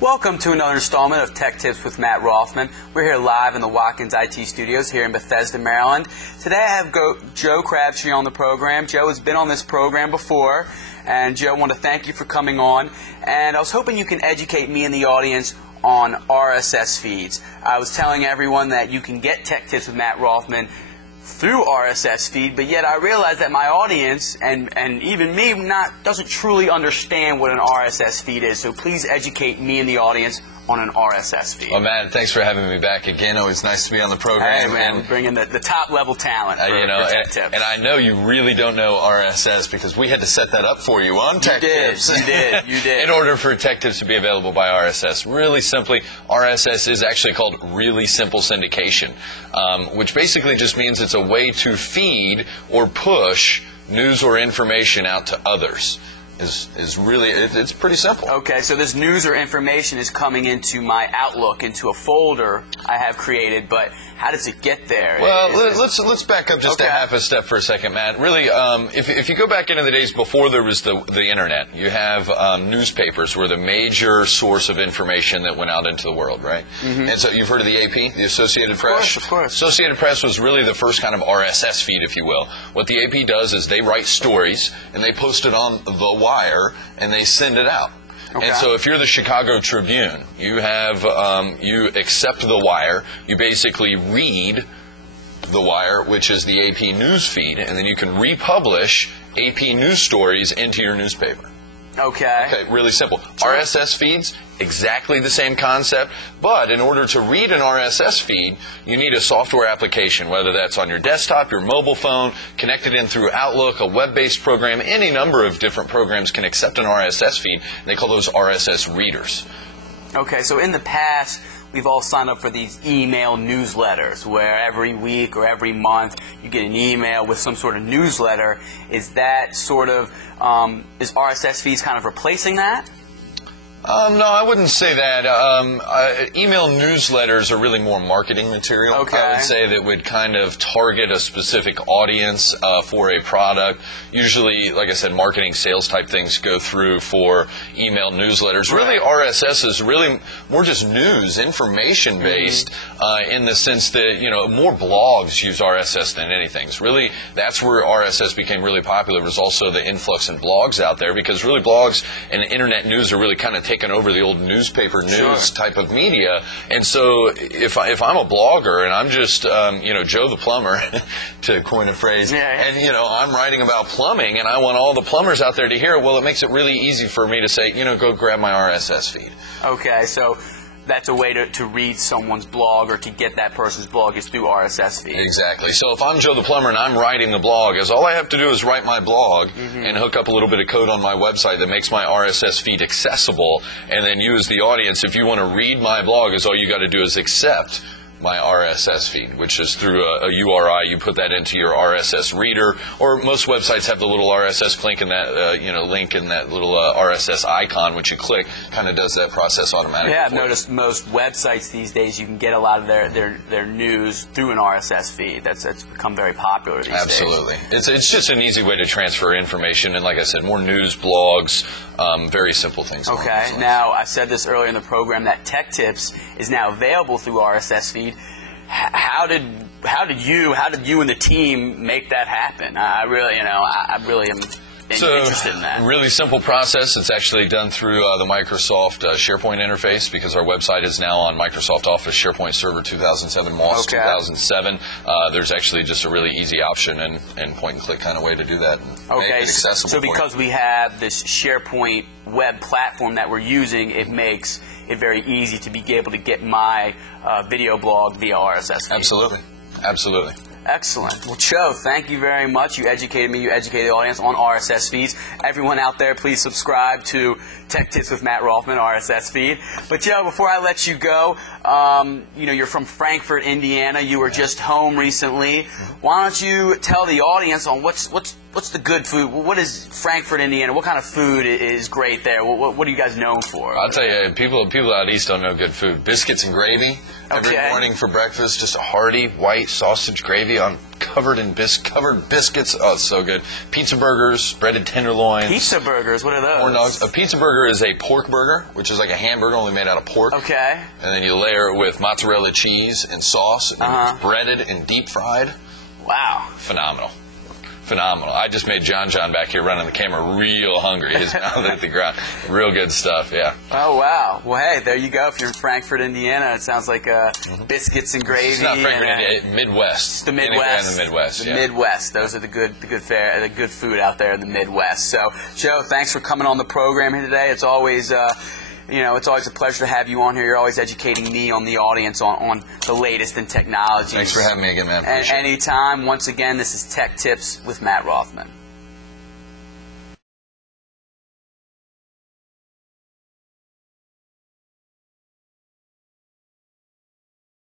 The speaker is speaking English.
Welcome to another installment of Tech Tips with Matt Rothman. We're here live in the Watkins IT studios here in Bethesda, Maryland. Today I have Joe Crabtree on the program. Joe has been on this program before, and Joe, I want to thank you for coming on. And I was hoping you can educate me and the audience on RSS feeds. I was telling everyone that you can get Tech Tips with Matt Rothman through RSS feed, but yet I realize that my audience and even me doesn't truly understand what an RSS feed is. So please educate me and the audience on an RSS feed. Well, Matt, thanks for having me back again. Always nice to be on the program. Hey, man, bringing the top level talent for Tech Tips. And I know you really don't know RSS because we had to set that up for you on Tech Tips. You did. In order for Tech Tips to be available by RSS. Really simply, RSS is actually called Really Simple Syndication, which basically just means it's a way to feed or push news or information out to others. It's pretty simple. Okay, so this news or information is coming into my Outlook, into a folder I have created, but how does it get there? Well, let's back up just a half a step for a second, Matt. Really, if you go back into the days before there was the Internet, you have newspapers were the major source of information that went out into the world, right? Mm-hmm. And so you've heard of the AP, the Associated Press? Of course. Associated Press was really the first kind of RSS feed, if you will. What the AP does is they write stories, and they post it on the wire, and they send it out. Okay. And so if you're the Chicago Tribune, you have you accept the wire, you basically read the wire, which is the AP news feed, and then you can republish AP news stories into your newspaper. Okay, really simple. Sure. RSS feeds, exactly the same concept, but in order to read an RSS feed, you need a software application, whether that's on your desktop, your mobile phone, connected in through Outlook, a web-based program. Any number of different programs can accept an RSS feed. They call those RSS readers. Okay, so in the past, we've all signed up for these email newsletters where every week or every month you get an email with some sort of newsletter. Is that sort of, is RSS feeds kind of replacing that? No, I wouldn't say that. Email newsletters are really more marketing material. Okay. I would say that would kind of target a specific audience for a product. Usually, like I said, marketing, sales type things go through for email newsletters. Right. Really, RSS is really more just news, information based, in the sense that more blogs use RSS than anything. So really, that's where RSS became really popular. Was also the influx in blogs out there, because really blogs and internet news are really kind of taken over the old newspaper news type of media. And so if I'm a blogger and I'm just Joe the plumber, to coin a phrase, and I'm writing about plumbing and I want all the plumbers out there to hear it, well, it makes it really easy for me to say, go grab my RSS feed. Okay, so that's a way to read someone's blog or to get that person's blog is through RSS feed. Exactly. So if I'm Joe the plumber and I'm writing the blog, all I have to do is write my blog and hook up a little bit of code on my website that makes my RSS feed accessible, and then you as the audience, if you want to read my blog, all you got to do is accept my RSS feed, which is through a URI. You put that into your RSS reader, or most websites have the little RSS link in that link in that little RSS icon, which you click, kind of does that process automatically. Yeah, I've noticed most websites these days you can get a lot of their news through an RSS feed. That's become very popular these days. Absolutely, it's just an easy way to transfer information, and like I said, more news, blogs, very simple things. Okay, now I said this earlier in the program that Tech Tips is now available through RSS feed. How did you and the team make that happen? I really am interested in that. Really simple process. It's actually done through the Microsoft SharePoint interface, because our website is now on Microsoft Office SharePoint Server 2007, MOS 2007. There's actually just a really easy option and point and click kind of way to do that. Okay, make it accessible. So because we have this SharePoint web platform that we're using, it makes it very easy to be able to get my video blog via RSS feed. Absolutely. Excellent. Well, Joe, thank you very much. You educated me. You educated the audience on RSS feeds. Everyone out there, please subscribe to Tech Tips with Matt Rothman RSS feed. But Joe, before I let you go, you're from Frankfort, Indiana. You were just home recently. Why don't you tell the audience on what's what's the good food? What is Frankfort, Indiana? What kind of food is great there? What are you guys known for? I'll tell you, people out east don't know good food. Biscuits and gravy every morning for breakfast. Just a hearty white sausage gravy on covered biscuits. Oh, it's so good. Pizza burgers, breaded tenderloins. Pizza burgers, what are those? Corn dogs. A pizza burger is a pork burger, which is like a hamburger only made out of pork. Okay. And then you layer it with mozzarella cheese and sauce, and it's breaded and deep fried. Wow. Phenomenal. I just made John back here running the camera real hungry. His mouth at the ground. Real good stuff, yeah. Oh, wow. Well, hey, there you go. If you're in Frankfort, Indiana, it sounds like biscuits and gravy. It's not Frankfort, Indiana. Midwest. The Midwest. In the Midwest, The Midwest. Those are the good food out there in the Midwest. So, Joe, thanks for coming on the program here today. It's always... it's always a pleasure to have you on here. You're always educating me on the audience on the latest in technology. Thanks for having me again, man. And anytime. Once again, this is Tech Tips with Matt Rothman.